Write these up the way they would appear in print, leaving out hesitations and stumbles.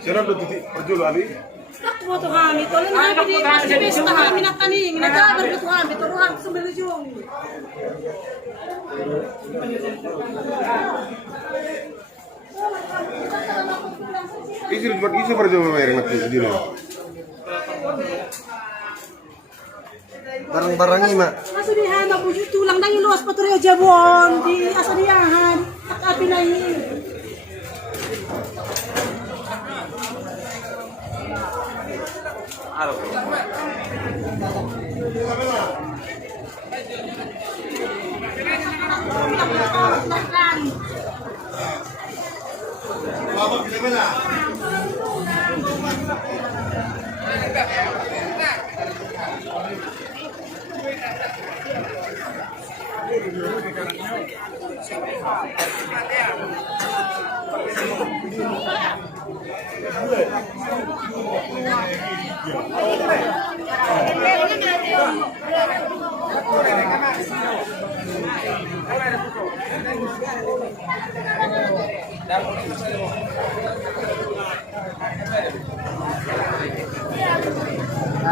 Sira do titik perjulo ali. Takbo to kami, tolong na pili pesta kami na kani, nagkabar ko kami, turuan sa belusyon. Isir buat isu perjulo bayar nak perjulo. Barang-barang ini mak. Asudihan na buju tulang nang ilos patuloy jabon di asadiyahan at apinahin.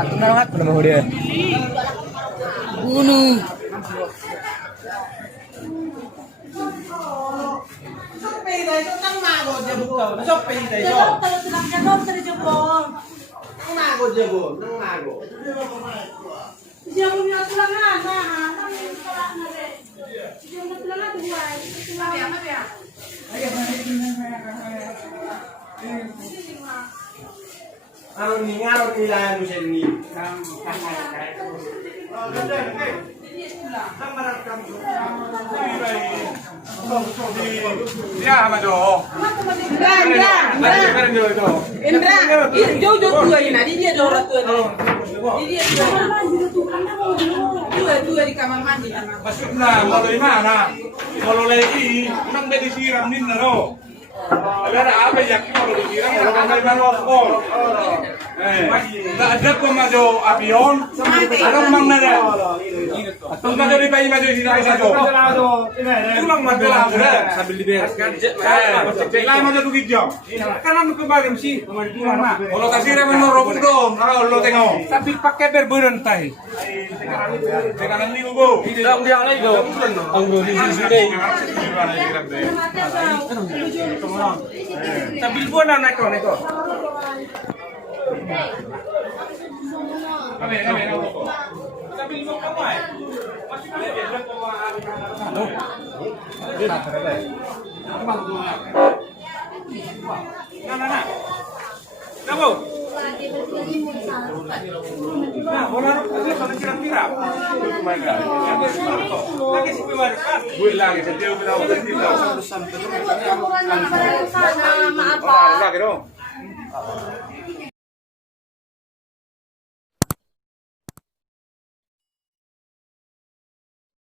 Tenang nama dia. Gunung. Ang ningaw nila mo siya ni. Ya, Majo. Indra, jauh dua ini, di dia dua tuh. Di dia dua di kamar mandi. Masuk na, mau dari mana? Kalau lagi, nang bedi siram nin naro. Agar apa ya kalau disiram kalau dari mana kok? Tak ada kok Majo avion, ada mang nada. Atau nggak dari bayi Majo di sana saja. Pulang Majo sambil dibereskan. Lah Majo tuh jam. Kan ke bagam sih. Kalau kasih remen robot dong, kalau lo tengok. Sambil pakai berberan tai. Tekanan ni go. Tidak dia lagi go. Anggo di sini. Sambil buat naik itu. Kami. Sambil mau kamu masih ada dia bawa halo. Nah. Kamu. Nah, bola itu pada kira-kira. Lagi si pemain kan. Gue lagi dia bilang udah tidak. Maaf. Lagi dong.